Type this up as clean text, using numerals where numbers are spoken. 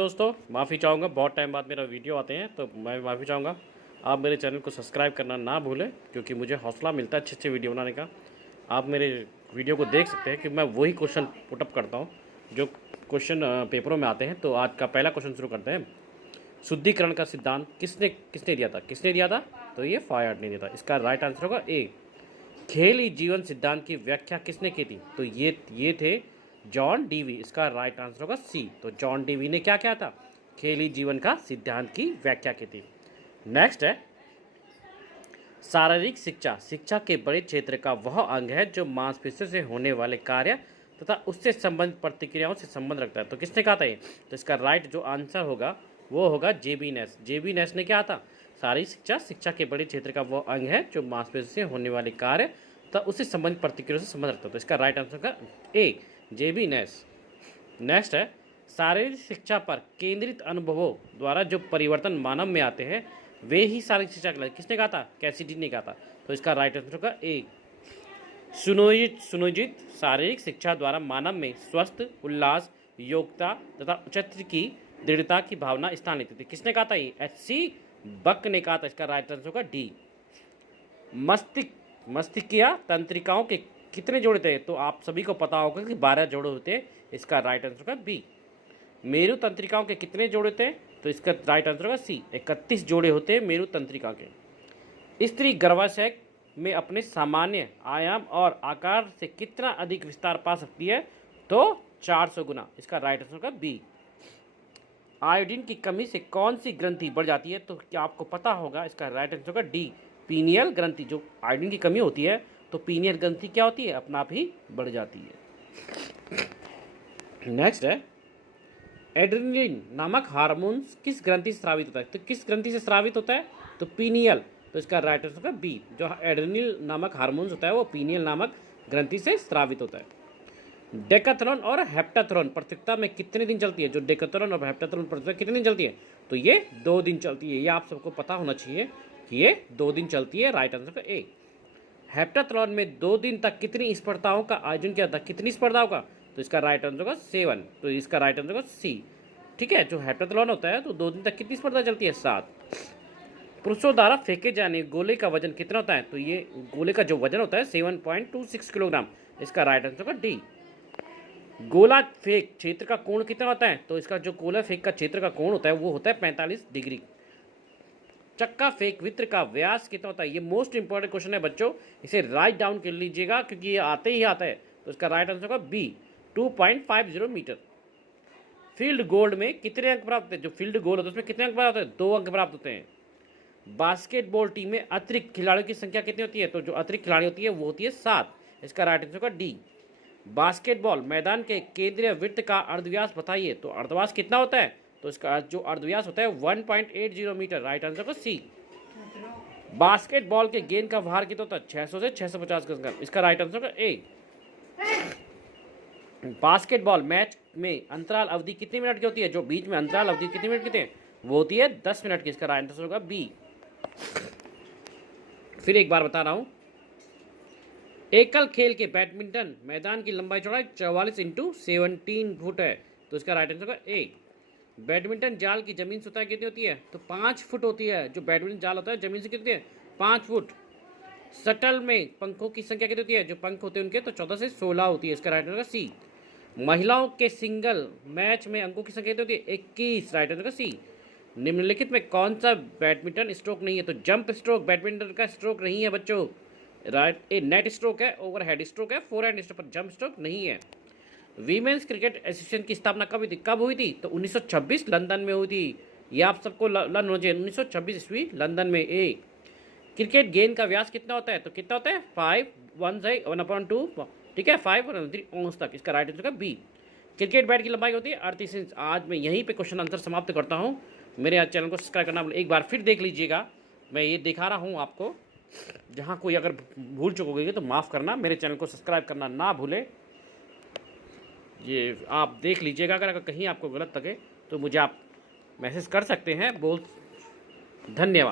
दोस्तों, माफ़ी चाहूँगा, बहुत टाइम बाद मेरा वीडियो आते हैं तो मैं माफ़ी चाहूँगा। आप मेरे चैनल को सब्सक्राइब करना ना भूलें, क्योंकि मुझे हौसला मिलता है अच्छे वीडियो बनाने का। आप मेरे वीडियो को देख सकते हैं कि मैं वही क्वेश्चन पुटअप करता हूँ जो क्वेश्चन पेपरों में आते हैं। तो आज का पहला क्वेश्चन शुरू करते हैं। शुद्धिकरण का सिद्धांत किसने दिया था? तो ये फायड ने दिया था। इसका राइट आंसर होगा ए। खेली जीवन सिद्धांत की व्याख्या किसने की थी? तो ये थे जॉन डीवी। इसका राइट आंसर होगा सी। तो जॉन डीवी ने क्या किया था? खेली जीवन का सिद्धांत की व्याख्या की थी। नेक्स्ट है शारीरिक शिक्षा के बड़े क्षेत्र का वह अंग है जो मांसपेशियों से होने वाले कार्य तथा उससे संबंधित प्रतिक्रियाओं से संबंध रखता है। तो किसने कहा था ये? तो इसका राइट जो आंसर होगा वो होगा जेबी नेस। जेबी नेस ने क्या था? शारीरिक शिक्षा के बड़े क्षेत्र का वह अंग है जो मांसपेशियों से होने वाले कार्य तथा उससे संबंधित प्रतिक्रियाओं से संबंध रखता है। तो इसका राइट आंसर होगा ए, जेबी नेस। नेक्स्ट है शारीरिक शिक्षा पर केंद्रित अनुभवों द्वारा जो परिवर्तन मानव में आते हैं वे ही शारीरिक शिक्षा कहलाते। किसने कहा था? कैसिडी ने कहा था। तो इसका राइट आंसर होगा ए, सुनियोजित शारीरिक शिक्षा द्वारा मानव में स्वस्थ, उल्लास, योग्यता तथा औचित्य की दृढ़ता की भावना स्थान लेती थी। किसने कहा था? ये एच.सी. बक ने कहा था। इसका राइट आंसर होगा डी। मस्तिष्कीय तंत्रिकाओं के कितने जोड़े थे? तो आप सभी को पता होगा कि 12 जोड़े होते हैं। इसका राइट आंसर होगा बी। मेरु तंत्रिकाओं के कितने जोड़े थे? तो इसका राइट आंसर होगा सी, 31 जोड़े होते हैं मेरु तंत्रिका के। स्त्री गर्भाशय में अपने सामान्य आयाम और आकार से कितना अधिक विस्तार पा सकती है? तो 400 गुना। इसका राइट आंसर होगा बी। आयोडीन की कमी से कौन सी ग्रंथि बढ़ जाती है? तो क्या आपको पता होगा? इसका राइट आंसर होगा डी, पीनियल ग्रंथि। जो आयोडीन की कमी होती है तो पीनियल ग्रंथि क्या होती है? अपना आप ही बढ़ जाती है। नेक्स्ट है एड्रेनलिन नामक हार्मोन किस ग्रंथि से स्रावित होता है? तो किस ग्रंथि से स्रावित होता है? तो पीनियल। तो इसका राइट आंसर होगा बी। जो एड्रेनलिन नामक हार्मोन होता है वो पीनियल नामक ग्रंथि से स्रावित होता है। डेकाथलॉन और हेप्टाथलॉन प्रतियोगिता में कितने दिन चलती है? जो डेकाथलॉन और हेप्टाथलॉन प्रतियोगिता कितने दिन चलती है? तो ये 2 दिन चलती है। ये आप सबको पता होना चाहिए कि ये 2 दिन चलती है। Right answer A. हेप्टाथलॉन में 2 दिन तक कितनी स्पर्धाओं का आयोजन किया था? कितनी स्पर्धाओं का? तो इसका राइट आंसर होगा 7। तो इसका राइट आंसर होगा सी। ठीक है, जो हेप्टाथलॉन होता है तो 2 दिन तक कितनी स्पर्धा चलती है? 7। पुरुषों द्वारा फेंके जाने गोले का वजन कितना होता है? तो ये गोले का जो वजन होता है 7.26 किलोग्राम। इसका राइट आंसर होगा डी। गोला फेंक क्षेत्र का कोण कितना होता है? तो इसका जो गोला फेंक का क्षेत्र का कोण होता है वो होता है 45 डिग्री। चक्का फेंक वृत्त का व्यास कितना होता है? ये मोस्ट इंपॉर्टेंट क्वेश्चन है बच्चों, इसे राइट डाउन कर लीजिएगा क्योंकि ये आते ही आता है। तो इसका राइट आंसर होगा बी, 2.50 मीटर। फील्ड गोल में कितने अंक प्राप्त होते हैं? जो फील्ड गोल होता है उसमें कितने अंक प्राप्त होते हैं? 2 अंक प्राप्त होते हैं। बास्केटबॉल टीम में अतिरिक्त खिलाड़ियों की संख्या कितनी होती है? तो जो अतिरिक्त खिलाड़ी होती है वो होती है 7। इसका राइट आंसर होगा डी। बास्केटबॉल मैदान के केंद्रीय वृत्त का अर्धव्यास बताइए। तो अर्धव्यास कितना होता है? तो इसका जो अर्धव्यास होता है 1.80 मीटर। राइट आंसर होगा सी। बास्केटबॉल के गेंद का भार कितना होता है? 600 से 650 ग्राम। इसका राइट आंसर होगा ए। बास्केटबॉल मैच में अंतराल अवधि कितने मिनट की होती है? जो बीच में अंतराल अवधि कितने मिनट की होती है? वो होती है 10 मिनट की। इसका राइट आंसर होगा बी। फिर एक बार बता रहा हूं, एकल खेल के बैडमिंटन मैदान की लंबाई चौड़ाई 44x17 फुट है। तो इसका राइट आंसर होगा ए। बैडमिंटन जाल की जमीन सतह कितनी होती है? तो 5 फुट होती है। जो बैडमिंटन जाल होता है जमीन से कितनी है? 5 फुट। शटल में पंखों की संख्या कितनी होती है? जो पंख होते हैं उनके तो 14 से 16 होती है। इसका राइट आंसर सी। महिलाओं के सिंगल मैच में अंकों की संख्या कितनी होती है? 21। Right answer C. निम्नलिखित में कौन सा बैडमिंटन स्ट्रोक नहीं है? तो जंप स्ट्रोक बैडमिंटन का स्ट्रोक नहीं है बच्चों। राइट, ए नेट स्ट्रोक है, ओवरहेड स्ट्रोक है, फोरहैंड स्ट्रोक, पर जंप स्ट्रोक नहीं है। वीमेंस क्रिकेट एसोसिएशन की स्थापना कब हुई थी? तो 1926 लंदन में हुई थी। ये आप सबको लर्न होना चाहिए। 1926 ईस्वी लंदन में। ए क्रिकेट गेंद का व्यास कितना होता है? तो कितना होता है? 5/1/2। ठीक है, 5 औंस तक। इसका राइट आंसर है बी। क्रिकेट बैट की लंबाई होती है 38 इंच। आज मैं यहीं पे क्वेश्चन आंसर समाप्त करता हूँ। मेरे चैनल को सब्सक्राइब करना एक बार फिर देख लीजिएगा। मैं ये दिखा रहा हूँ आपको, जहाँ कोई अगर भूल चुकोगे तो माफ़ करना। मेरे चैनल को सब्सक्राइब करना ना भूलें। ये आप देख लीजिएगा। अगर कहीं आपको गलत लगे तो मुझे आप मैसेज कर सकते हैं। बहुत धन्यवाद।